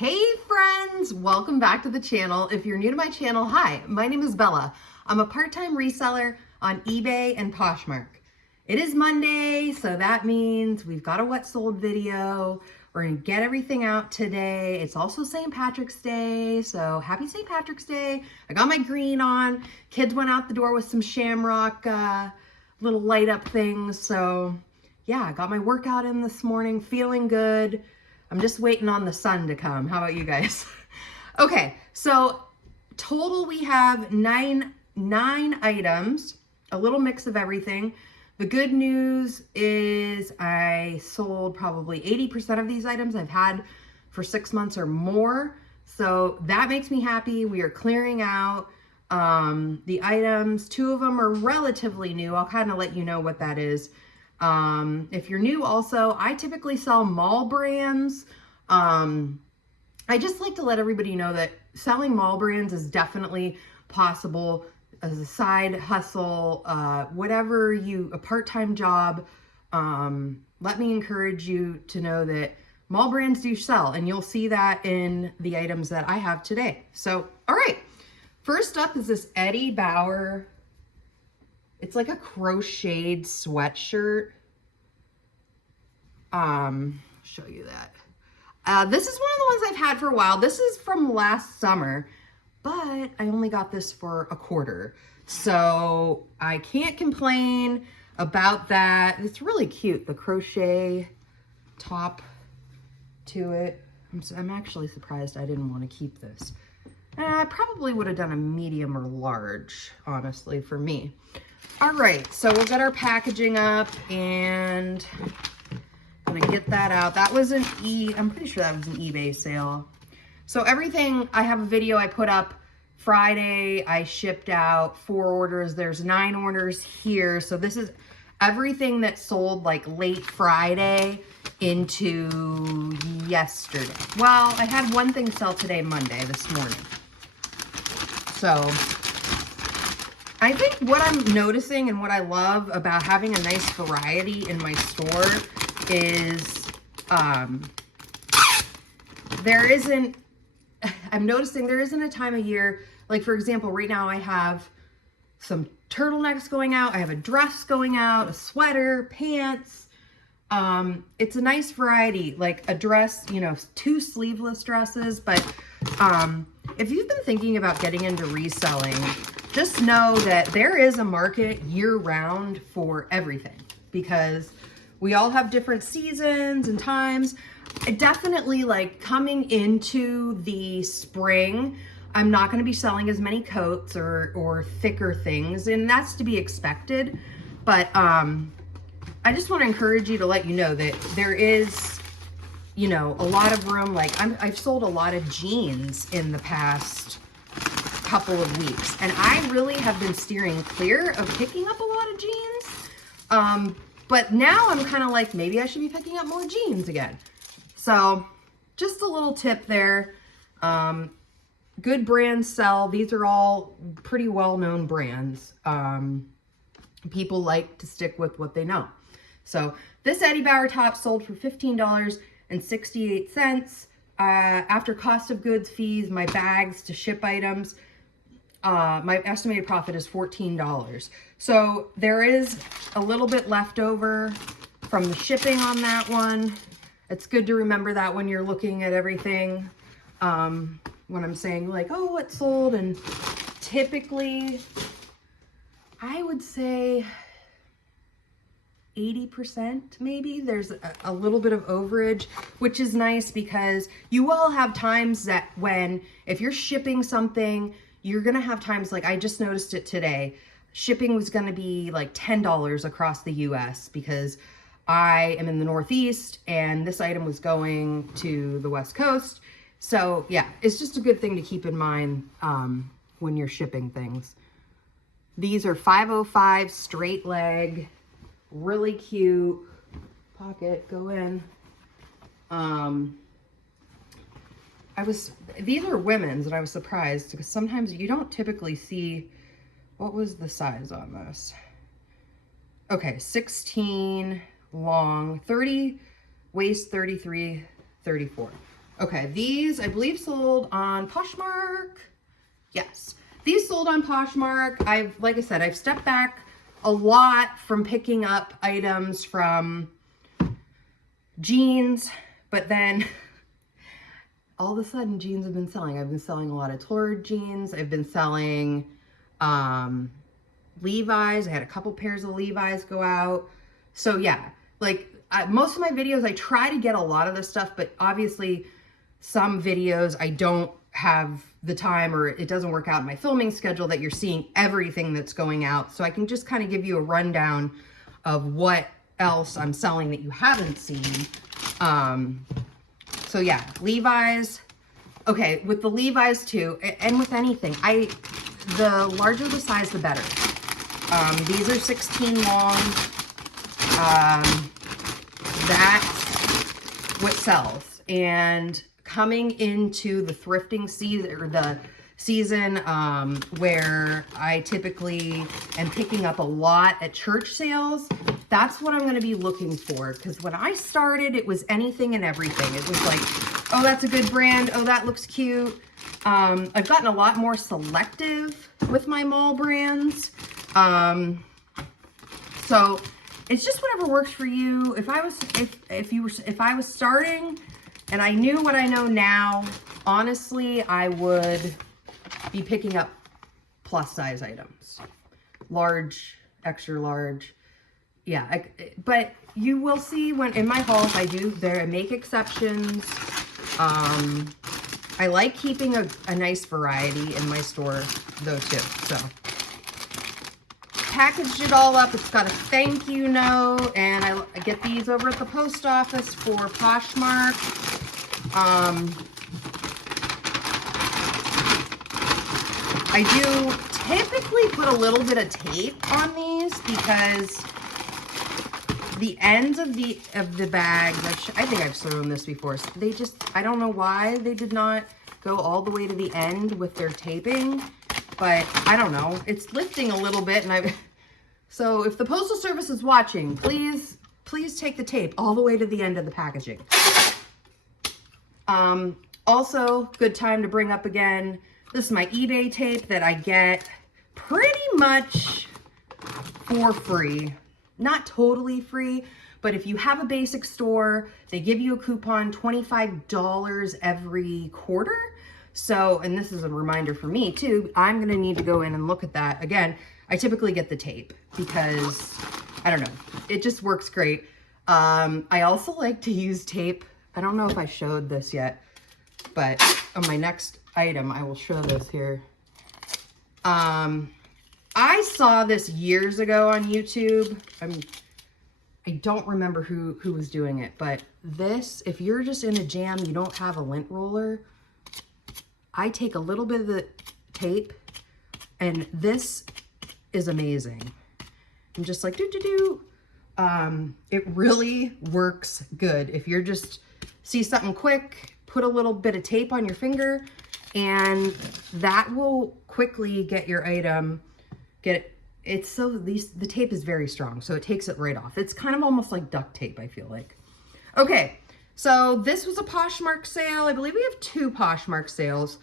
Hey friends, welcome back to the channel. If you're new to my channel, hi, my name is Bella. I'm a part-time reseller on eBay and Poshmark. It is Monday, so that means we've got a what sold video. We're gonna get everything out today. It's also St. Patrick's Day, so happy St. Patrick's Day. I got my green on. Kids went out the door with some shamrock little light up things. So yeah, I got my workout in this morning, feeling good. I'm just waiting on the sun to come. How about you guys? Okay, so total we have nine items, a little mix of everything. The good news is I sold probably 80% of these items I've had for 6 months or more. So that makes me happy. We are clearing out the items. 2 of them are relatively new. I'll kind of let you know what that is. If you're new also, I typically sell mall brands. I just like to let everybody know that selling mall brands is definitely possible as a side hustle, whatever a part-time job. Let me encourage you to know that mall brands do sell, and you'll see that in the items that I have today. So, all right, first up is this Bauer. It's like a crocheted sweatshirt. Show you that. This is one of the ones I've had for a while. This is from last summer, but I only got this for a quarter. So I can't complain about that. It's really cute, the crochet top to it. I'm actually surprised I didn't want to keep this. I probably would have done a medium or large, honestly, for me. All right, so we'll get our packaging up and I'm gonna get that out. That was I'm pretty sure that was an eBay sale. So everything, I have a video I put up Friday. I shipped out 4 orders. There's 9 orders here. So this is everything that sold like late Friday into yesterday. Well, I had one thing sell today, Monday, this morning. So I think what I'm noticing and what I love about having a nice variety in my store is I'm noticing there isn't a time of year, like for example, right now I have some turtlenecks going out, I have a dress going out, a sweater, pants. It's a nice variety, like a dress, 2 sleeveless dresses, but if you've been thinking about getting into reselling, just know that there is a market year-round for everything because we all have different seasons and times. Definitely, like coming into the spring, I'm not going to be selling as many coats or thicker things, and that's to be expected. But I just want to encourage you to let you know that there is, a lot of room. Like I've sold a lot of jeans in the past couple of weeks, and I really have been steering clear of picking up a lot of jeans. But now I'm kind of like, maybe I should be picking up more jeans again. So just a little tip there. Good brands sell. These are all pretty well-known brands. People like to stick with what they know. So this Bauer top sold for $15.68. After cost of goods, fees, my bags to ship items, my estimated profit is $14. So there is a little bit left over from the shipping on that one. It's good to remember that when you're looking at everything, when I'm saying like, oh, what sold? And typically I would say 80% maybe. There's a little bit of overage, which is nice because you will have times that if you're shipping something, you're gonna have times like I just noticed it today. Shipping was gonna be like $10 across the US because I am in the Northeast and this item was going to the West Coast. So yeah, it's just a good thing to keep in mind when you're shipping things. These are 505 straight leg, really cute. Pocket, go in. These are women's, and I was surprised because sometimes you don't typically see, what was the size on this? Okay, 16 long, 30 waist, 33, 34. Okay, these I believe sold on Poshmark. Yes, these sold on Poshmark. Like I said, I've stepped back a lot from picking up items from jeans, but then all of a sudden jeans have been selling. I've been selling a lot of Torrid jeans. I've been selling Levi's. I had a couple pairs of Levi's go out. So yeah, like most of my videos, I try to get a lot of this stuff, but obviously some videos I don't have the time, or it doesn't work out in my filming schedule that you're seeing everything that's going out. So I can just kind of give you a rundown of what else I'm selling that you haven't seen. So yeah, Levi's. Okay, with the Levi's too, and with anything, the larger the size, the better. These are 16 long. That's what sells. And coming into the thrifting season, or the season where I typically am picking up a lot at church sales, that's what I'm going to be looking for. Because when I started, it was anything and everything. It was like, oh, that's a good brand. Oh, that looks cute. I've gotten a lot more selective with my mall brands. So it's just whatever works for you. If I was starting and I knew what I know now, honestly, I would be picking up plus size items, large, extra large. Yeah, but you will see when in my hauls, I make exceptions. I like keeping a nice variety in my store though too. So packaged it all up. It's got a thank you note, and I get these over at the post office for Poshmark. I do typically put a little bit of tape on these because the ends of the bags, I think I've shown this before, so they just, I don't know why they did not go all the way to the end with their taping, but I don't know. It's lifting a little bit, and so if the Postal Service is watching, please take the tape all the way to the end of the packaging. Also, good time to bring up again, this is my eBay tape that I get pretty much for free. Not totally free, but if you have a basic store, they give you a coupon, $25 every quarter. So, and this is a reminder for me too, I'm gonna need to go in and look at that. Again, I typically get the tape because, I don't know, it just works great. I also like to use tape. I don't know if I showed this yet, but on my next item, I will show this here. I saw this years ago on YouTube. I don't remember who was doing it, but this, if you're just in a jam, you don't have a lint roller, I take a little bit of the tape, and this is amazing. I'm just like, it really works good. If you're just see something quick, put a little bit of tape on your finger, and that will quickly get your item, the tape is very strong, so it takes it right off. It's kind of almost like duct tape, I feel like. Okay, so this was a Poshmark sale. I believe we have 2 Poshmark sales.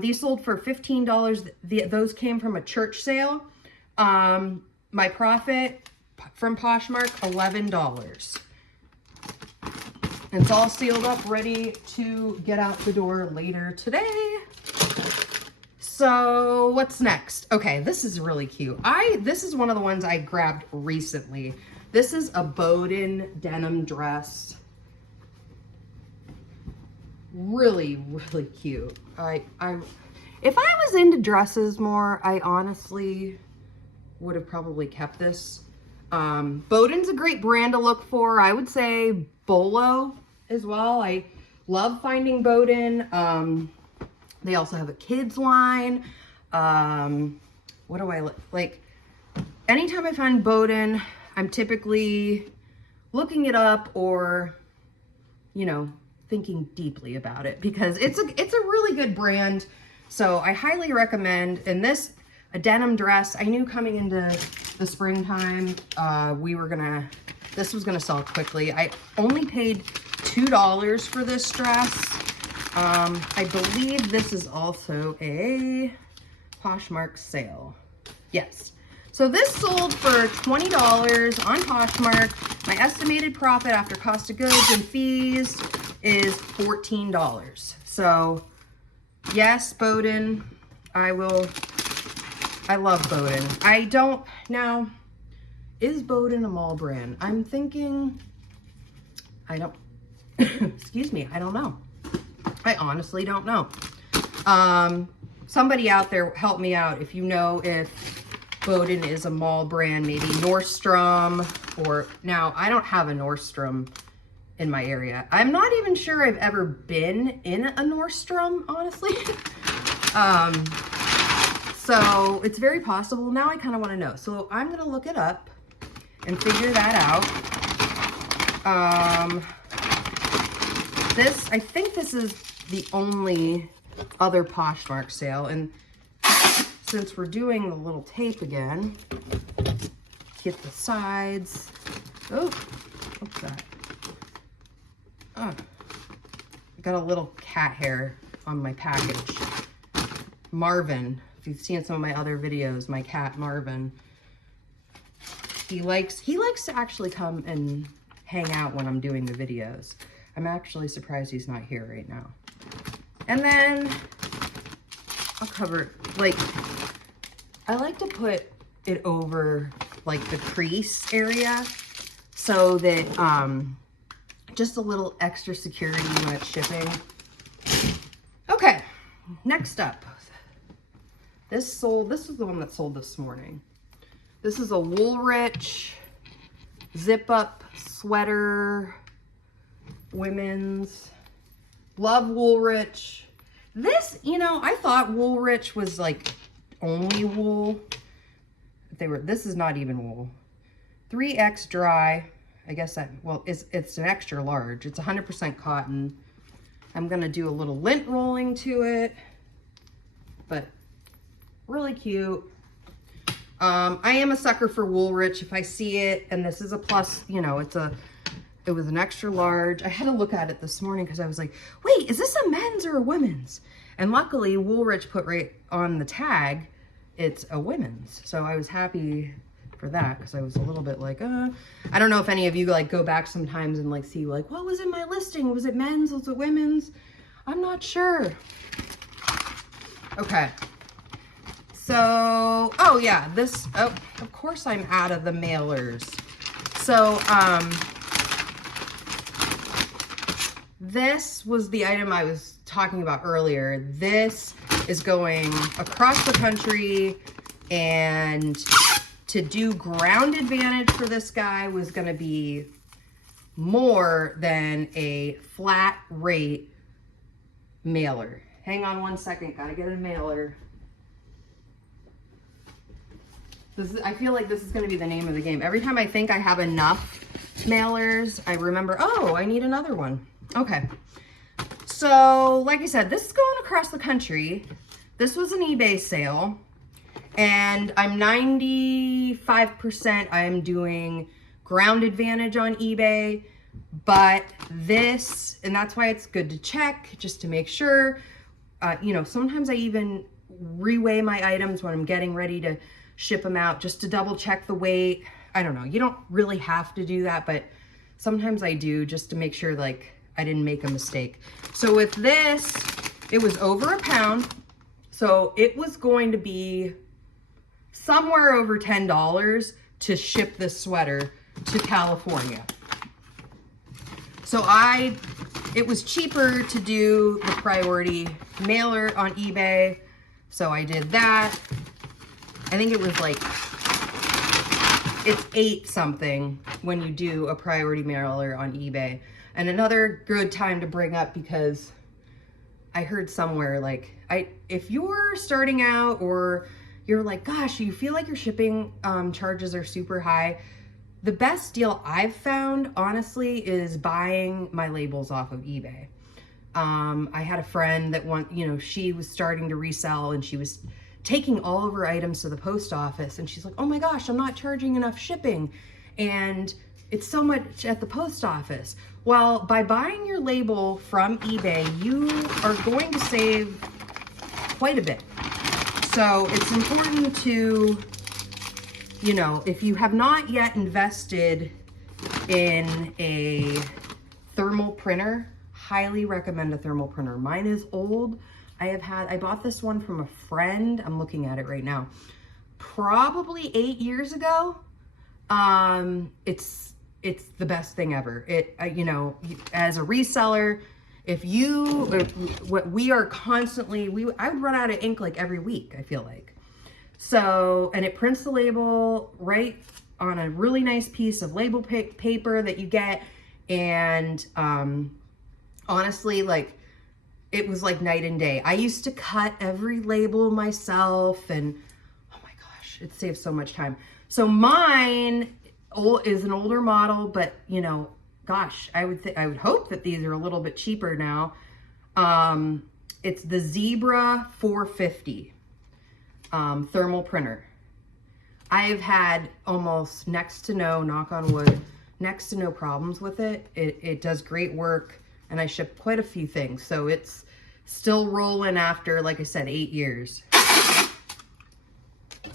These sold for $15. Those came from a church sale. My profit from Poshmark, $11. It's all sealed up, ready to get out the door later today. So what's next? Okay, this is really cute. This is one of the ones I grabbed recently. This is a Boden denim dress. Really, really cute. If I was into dresses more, I honestly would have probably kept this. Boden's a great brand to look for. I would say Bolo as well. I love finding Boden. They also have a kids line. What do I like? Anytime I find Boden, I'm typically looking it up or, you know, thinking deeply about it because it's a really good brand. So I highly recommend. And this, a denim dress, I knew coming into the springtime, we were gonna This was gonna sell quickly. I only paid $2 for this dress. I believe this is also a Poshmark sale. Yes. So this sold for $20 on Poshmark. My estimated profit after cost of goods and fees is $14. So yes, Boden, I love Boden. Now, is Boden a mall brand? I'm thinking, excuse me, I don't know. I honestly don't know. Somebody out there help me out if you know if Boden is a mall brand, maybe Nordstrom, or now I don't have a Nordstrom in my area. I'm not even sure I've ever been in a Nordstrom, honestly. So it's very possible. Now I kind of want to know. So I'm going to look it up and figure that out. I think this is the only other Poshmark sale. And since we're doing the little tape again, get the sides. Oh, what's that? Oh, I got a little cat hair on my package. Marvin, if you've seen some of my other videos, my cat Marvin, he likes to actually come and hang out when I'm doing the videos. I'm actually surprised he's not here right now. And then I'll cover it, like, I like to put it over like the crease area so that just a little extra security when it's shipping. Okay, next up. This is the one that sold this morning. This is a Woolrich zip up sweater, women's. Love Woolrich. This, you know, I thought Woolrich was like only wool. This is not even wool. 3X dry. I guess that, well, it's an extra large. It's 100% cotton. I'm gonna do a little lint rolling to it, but really cute. I am a sucker for Woolrich. If I see it, and this is a plus, you know, it was an extra large. I had to look at it this morning because I was like, wait, is this a men's or a women's? And luckily Woolrich put right on the tag, it's a women's. So I was happy for that because I was a little bit like, I don't know if any of you like go back sometimes and like see like, what was in my listing? Was it men's? Was it women's? I'm not sure. Okay. So, oh yeah, of course I'm out of the mailers. So, this was the item I was talking about earlier. This is going across the country, and to do ground advantage for this guy was going to be more than a flat rate mailer. Hang on one second, gotta get a mailer. I feel like this is going to be the name of the game. Every time I think I have enough mailers, I remember, oh, I need another one. Okay. So, like I said, this is going across the country. This was an eBay sale, and I'm 95% I'm doing ground advantage on eBay, but this, and that's why it's good to check just to make sure. You know, sometimes I even reweigh my items when I'm getting ready to ship them out just to double check the weight. I don't know. You don't really have to do that, but sometimes I do just to make sure like I didn't make a mistake. So with this, it was over a pound. So it was going to be somewhere over $10 to ship this sweater to California. So it was cheaper to do the priority mailer on eBay. So I did that. I think it was like, it's $8 something when you do a priority mailer on eBay. And another good time to bring up, because I heard somewhere like, if you're starting out or you're like, gosh, you feel like your shipping charges are super high, the best deal I've found, honestly, is buying my labels off of eBay. I had a friend that she was starting to resell, and she was taking all of her items to the post office, and she's like, oh my gosh, I'm not charging enough shipping. And it's so much at the post office. Well, by buying your label from eBay, you are going to save quite a bit. So it's important to, you know, if you have not yet invested in a thermal printer, highly recommend a thermal printer. Mine is old. I bought this one from a friend. I'm looking at it right now. Probably 8 years ago. It's the best thing ever. You know, as a reseller, we are constantly, I would run out of ink like every week, I feel like. So, and it prints the label right on a really nice piece of label paper that you get. And, honestly, like, it was like night and day. I used to cut every label myself, and oh my gosh, it saves so much time. So mine is an older model, but you know, gosh, I would hope that these are a little bit cheaper now. It's the Zebra 450 thermal printer. I have had almost next to no, knock on wood, next to no problems with it. It does great work, and I ship quite a few things. So it's still rolling after, like I said, 8 years.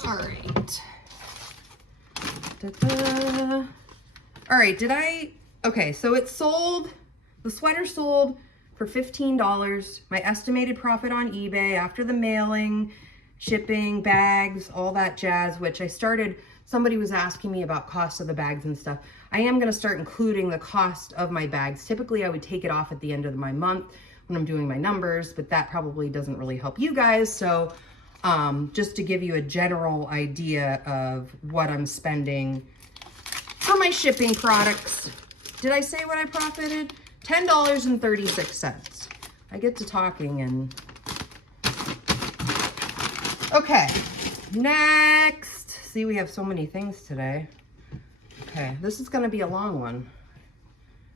All right. Da-da. All right, okay, so it sold, the sweater sold for $15. My estimated profit on eBay after the mailing, shipping, bags, all that jazz, which somebody was asking me about cost of the bags and stuff. I am gonna start including the cost of my bags. Typically I would take it off at the end of my month when I'm doing my numbers, but that probably doesn't really help you guys. So just to give you a general idea of what I'm spending for my shipping products. Did I say what I profited? $10.36. I get to talking and... Okay, next. See, we have so many things today. Okay, this is gonna be a long one.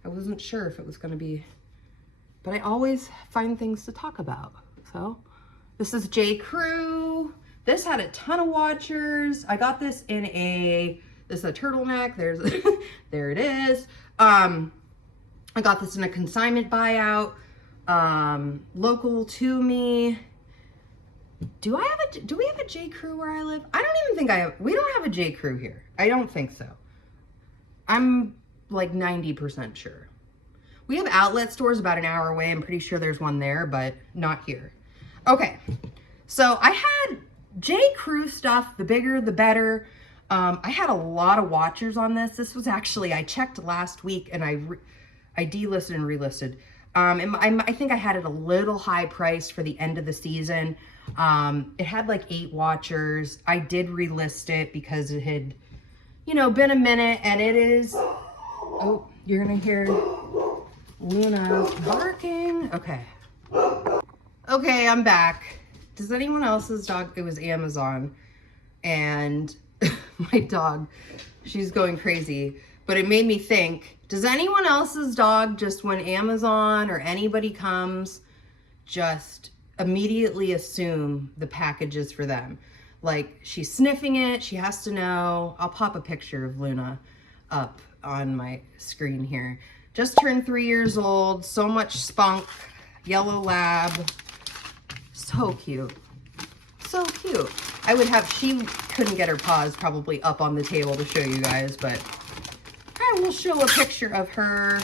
I wasn't sure if it was gonna be, but I always find things to talk about. So this is J.Crew. This had a ton of watchers. I got this in this is a turtleneck. There it is. I got this in a consignment buyout, local to me. Do we have a J.Crew where I live? I don't even think we don't have a J.Crew here. I don't think so. I'm like 90% sure. We have outlet stores about an hour away. I'm pretty sure there's one there, but not here. Okay, so I had J.Crew stuff, the bigger, the better. I had a lot of watchers on this. This was actually, I checked last week and I delisted and relisted. I think I had it a little high priced for the end of the season. It had like 8 watchers. I did relist it because it had, you know, been a minute, and it is, oh, you're gonna hear Luna barking. Okay. Okay, I'm back. Does anyone else's dog, it was Amazon, and my dog, she's going crazy, but it made me think, does anyone else's dog just when Amazon or anybody comes, just immediately assume the package is for them? Like, she's sniffing it, she has to know. I'll pop a picture of Luna up on my screen here. Just turned 3 years old, so much spunk, yellow lab, so cute, so cute. She couldn't get her paws probably up on the table to show you guys, but I will show a picture of her.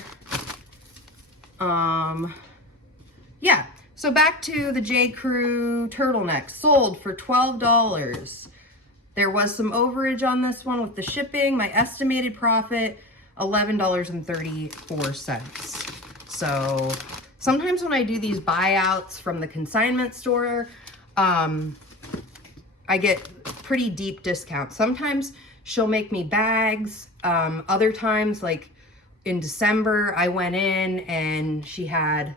Yeah, so back to the J.Crew turtleneck, sold for $12. There was some overage on this one with the shipping. My estimated profit, $11.34. So sometimes when I do these buyouts from the consignment store, I get pretty deep discounts. Sometimes she'll make me bags. Other times, like in December, I went in and she had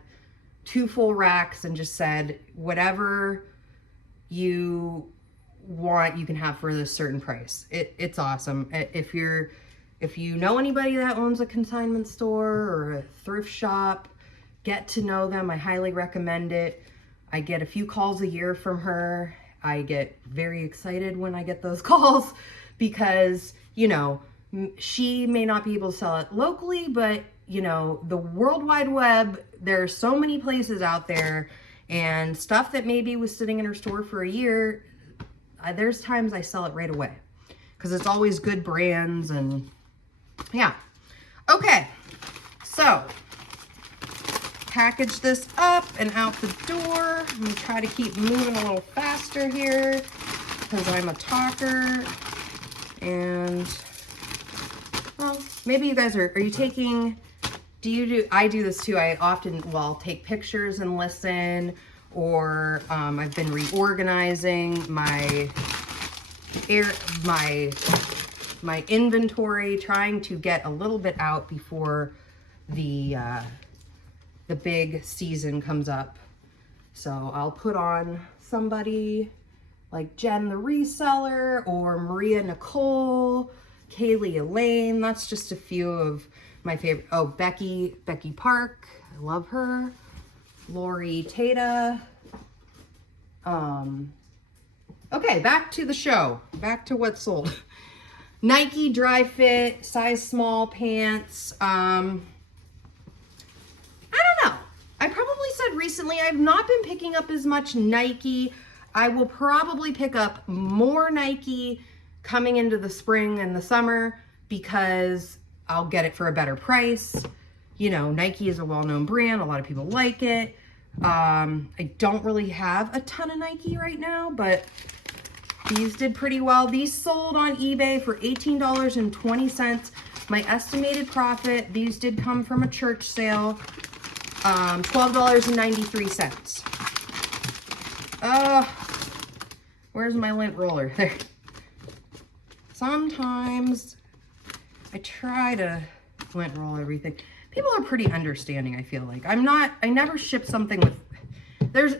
2 full racks and just said, whatever you want, you can have for this certain price. It's awesome. If you know anybody that owns a consignment store or a thrift shop, get to know them. I highly recommend it. I get a few calls a year from her. I get very excited when I get those calls because, you know, she may not be able to sell it locally, but you know, the World Wide Web, there are so many places out there, and stuff that maybe was sitting in her store for a year, there's times I sell it right away because it's always good brands. And yeah. Okay, so package this up and out the door. I'm gonna try to keep moving a little faster here because I'm a talker. And well, maybe you guys are you taking, I do this too. I often, well, take pictures and listen, or I've been reorganizing my inventory, trying to get a little bit out before the big season comes up. So I'll put on somebody like Jen the reseller, or Maria Nicole, Kaylee Elaine. That's just a few of my favorite. Oh, Becky Park, I love her. Lori Tata. Okay, back to the show. Back to what's sold. Nike dry fit, size small pants. I don't know. I probably said recently I've not been picking up as much Nike. I will probably pick up more Nike coming into the spring and the summer because I'll get it for a better price. You know, Nike is a well-known brand. A lot of people like it. I don't really have a ton of Nike right now, but these did pretty well. These sold on eBay for $18.20. My estimated profit, these did come from a church sale, $12.93. Where's my lint roller? There. Sometimes I try to lint roll everything. People are pretty understanding, I feel like. I never ship something with,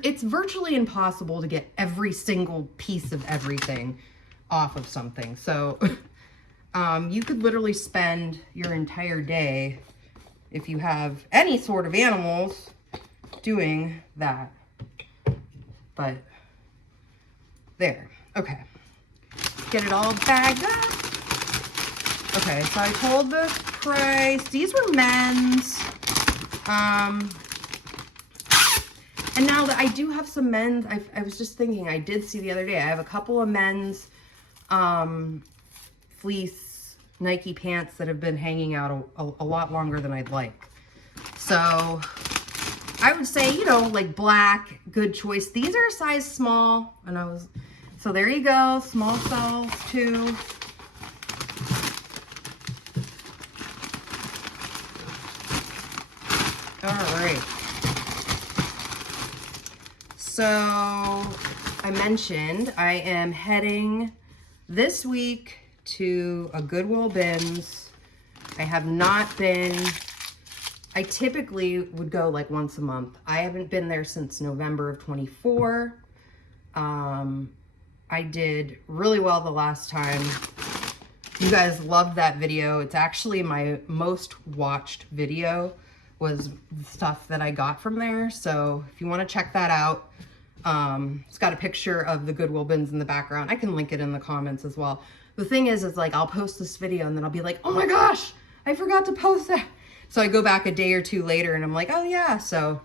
it's virtually impossible to get every single piece of everything off of something. So you could literally spend your entire day, if you have any sort of animals, doing that. But there. Okay. Get it all bagged up. Okay, so I told the price. These were men's. And now that I do have some men's, I was just thinking, I did see the other day, I have a couple of men's fleece Nike pants that have been hanging out a lot longer than I'd like. So I would say, you know, like black, good choice. These are a size small, and so there you go, small cells too. All right. So I mentioned I am heading this week to a Goodwill bins. I have not been, I typically would go like once a month. I haven't been there since November of 24. I did really well the last time. You guys loved that video. It's actually my most watched video, was the stuff that I got from there. So if you want to check that out, it's got a picture of the Goodwill bins in the background. I can link it in the comments as well. The thing is, it's like I'll post this video and then I'll be like, oh my gosh, I forgot to post that. So I go back a day or two later and I'm like, oh yeah. So,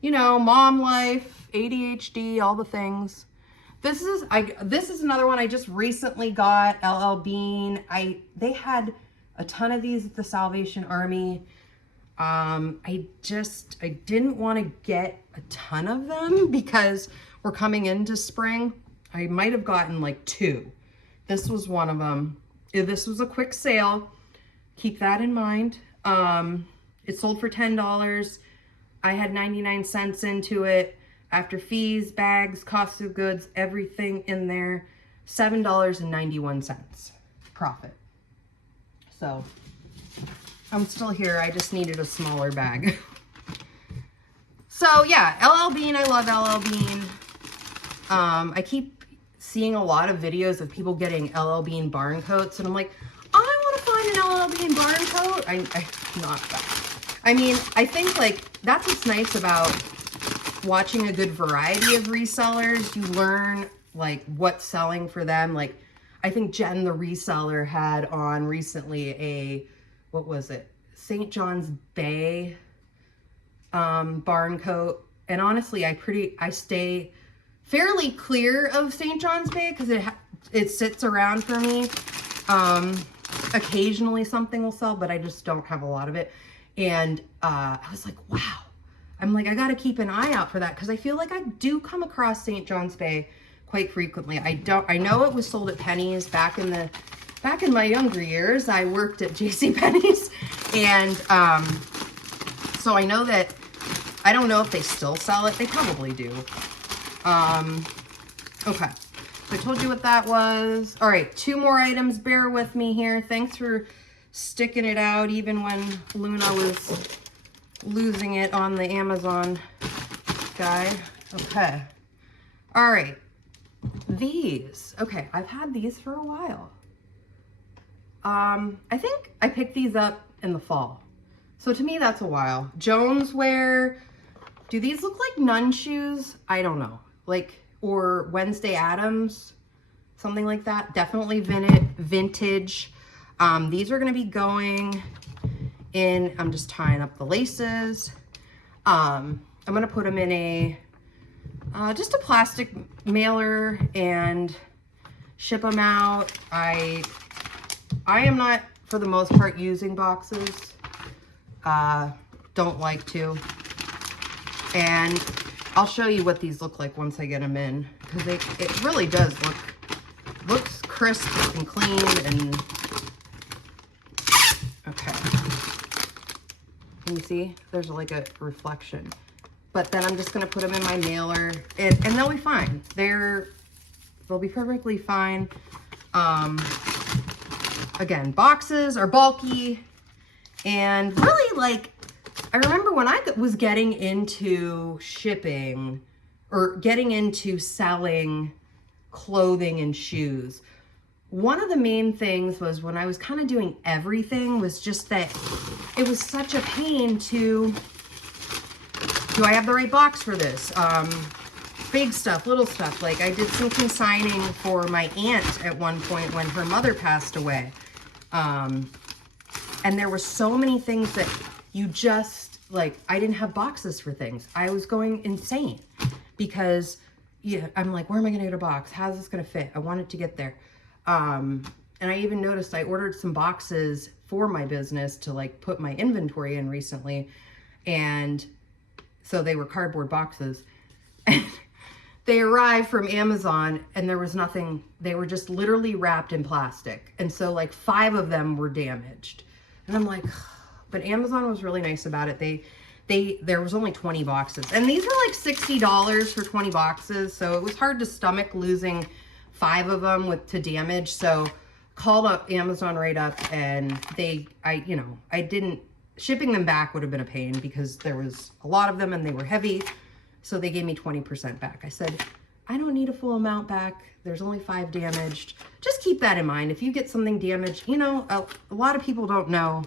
you know, mom life, ADHD, all the things. This is another one I just recently got, LL Bean. They had a ton of these at the Salvation Army. I didn't want to get a ton of them because we're coming into spring. I might have gotten like 2. This was one of them. This was a quick sale. Keep that in mind. It sold for $10. I had 99 cents into it. After fees, bags, cost of goods, everything in there, $7.91 profit. So I'm still here. I just needed a smaller bag. So yeah, LL Bean. I love LL Bean. I keep seeing a lot of videos of people getting LL Bean barn coats, and I'm like, I want to find an LL Bean barn coat. I'm not that. I mean, I think like that's what's nice about watching a good variety of resellers. You learn like what's selling for them. Like I think Jen, the reseller, had on recently a, what was it? St. John's Bay barn coat. And honestly, I stay fairly clear of St. John's Bay because it sits around for me. Occasionally something will sell, but I just don't have a lot of it. And I was like, wow. I'm like, I got to keep an eye out for that because I feel like I do come across St. John's Bay quite frequently. I know it was sold at Penny's back in my younger years. I worked at JCPenney's, and so I know that. I don't know if they still sell it. They probably do. Okay. So I told you what that was. All right, 2 more items. Bear with me here. Thanks for sticking it out even when Luna was losing it on the Amazon guy. Okay. All right. These. Okay, I've had these for a while. I think I picked these up in the fall. So to me, that's a while. Jones wear. Do these look like nun shoes? I don't know. Like, or Wednesday Addams, something like that. Definitely vintage. These are going to be going in, I'm just tying up the laces. I'm going to put them in a, just a plastic mailer and ship them out. I am not, for the most part, using boxes. Don't like to. And I'll show you what these look like once I get them in, because it really does looks crisp and clean. And okay, can you see there's like a reflection? But then I'm just going to put them in my mailer, and they'll be fine. They'll be perfectly fine. Again, boxes are bulky, and really, like, I remember when I was getting into shipping or getting into selling clothing and shoes, one of the main things was when I was kind of doing everything was just that it was such a pain to, do I have the right box for this? Big stuff, little stuff. Like I did some consigning for my aunt at one point when her mother passed away. And there were so many things that you just, like, I didn't have boxes for things. I was going insane because, yeah, I'm like, where am I going to get a box? How's this going to fit? I wanted to get there. And I even noticed I ordered some boxes for my business to, like, put my inventory in recently. And so they were cardboard boxes. And they arrived from Amazon and there was nothing. They were just literally wrapped in plastic. And so, like, 5 of them were damaged. And I'm like, but Amazon was really nice about it. There was only 20 boxes, and these were like $60 for 20 boxes. So it was hard to stomach losing 5 of them to damage. So called up Amazon right up, and shipping them back would have been a pain because there was a lot of them and they were heavy. So they gave me 20% back. I said, I don't need a full amount back. There's only 5 damaged. Just keep that in mind. If you get something damaged, a lot of people don't know.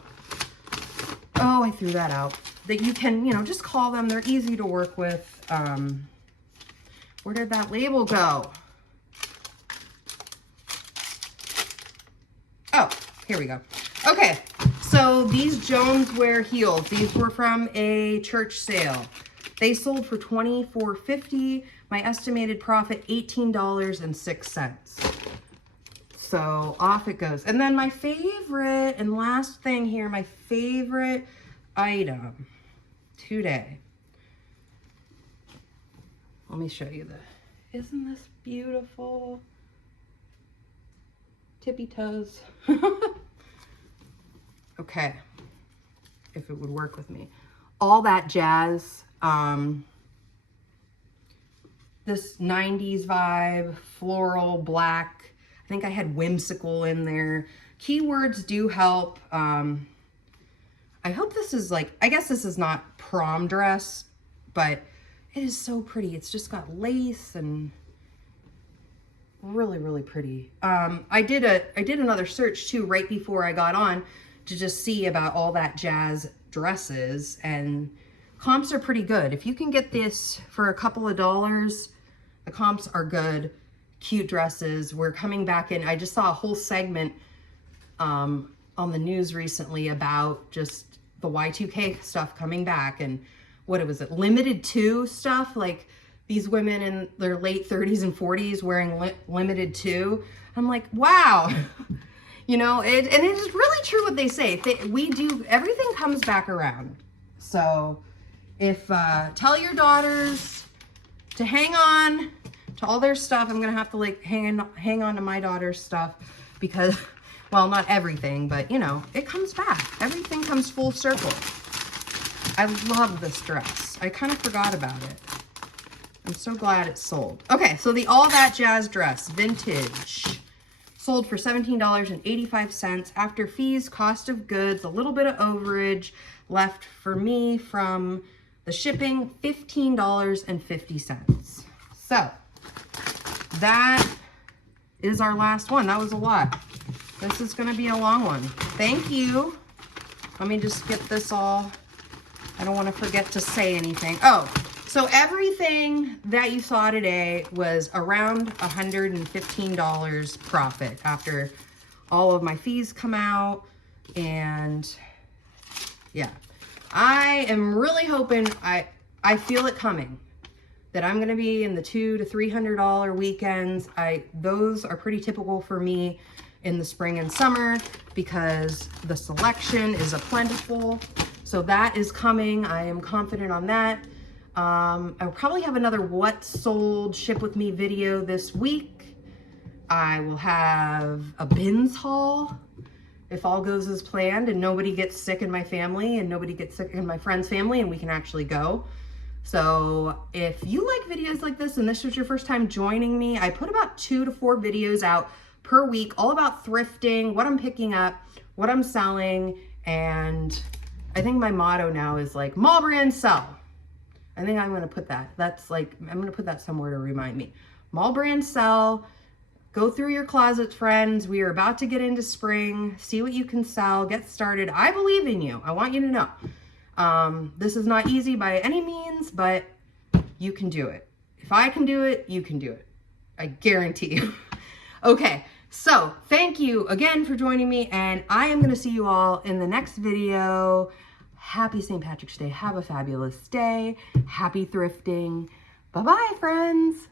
Oh, I threw that out. That you can, just call them. They're easy to work with. Where did that label go? Oh, here we go. Okay, so these Jones wear heels. These were from a church sale. They sold for $24.50. My estimated profit, $18.06. So off it goes. And then my favorite and last thing here, my favorite item today. Let me show you isn't this beautiful? Tippy toes. Okay. If it would work with me. All that jazz. This 90s vibe, floral, black. I think I had whimsical in there. Keywords do help. I hope this is like, I guess this is not prom dress, but it is so pretty. It's just got lace and really, really pretty. I did another search too right before I got on to just see about all that jazz dresses, and comps are pretty good. If you can get this for a couple of dollars, the comps are good. cute dresses. We're coming back in. I just saw a whole segment on the news recently about just the Y2K stuff coming back, and what was it, limited to stuff, like these women in their late 30s and 40s wearing limited to. I'm like, wow. You know, and it is really true what they say. We do, everything comes back around. So if, tell your daughters to hang on to all their stuff. I'm going to have to like hang on to my daughter's stuff because, well, not everything, but you know, it comes back. Everything comes full circle. I love this dress. I kind of forgot about it. I'm so glad it's sold. Okay, so the All That Jazz dress, vintage, sold for $17.85 after fees, cost of goods, a little bit of overage left for me from the shipping, $15.50. So that is our last one. That was a lot. This is going to be a long one. Thank you. Let me just get this all. I don't want to forget to say anything. Oh, so everything that you saw today was around $115 profit after all of my fees come out. And yeah, I am really hoping, I feel it coming, that I'm going to be in the $200 to $300 weekends. Those are pretty typical for me in the spring and summer because the selection is plentiful. So that is coming. I am confident on that. I'll probably have another what sold ship with me video this week. I will have a bins haul if all goes as planned and nobody gets sick in my family and nobody gets sick in my friend's family and we can actually go. So if you like videos like this and this was your first time joining me, I put about 2 to 4 videos out per week, all about thrifting, what I'm picking up, what I'm selling. And I think my motto now is like mall brand sell. I think I'm going to put that. That's like, I'm going to put that somewhere to remind me. Mall brand sell. Go through your closets, friends. We are about to get into spring. See what you can sell. Get started. I believe in you. I want you to know. This is not easy by any means, but you can do it. If I can do it, you can do it. I guarantee you. Okay. So thank you again for joining me, and I am going to see you all in the next video. Happy St. Patrick's Day. Have a fabulous day. Happy thrifting. Bye-bye, friends.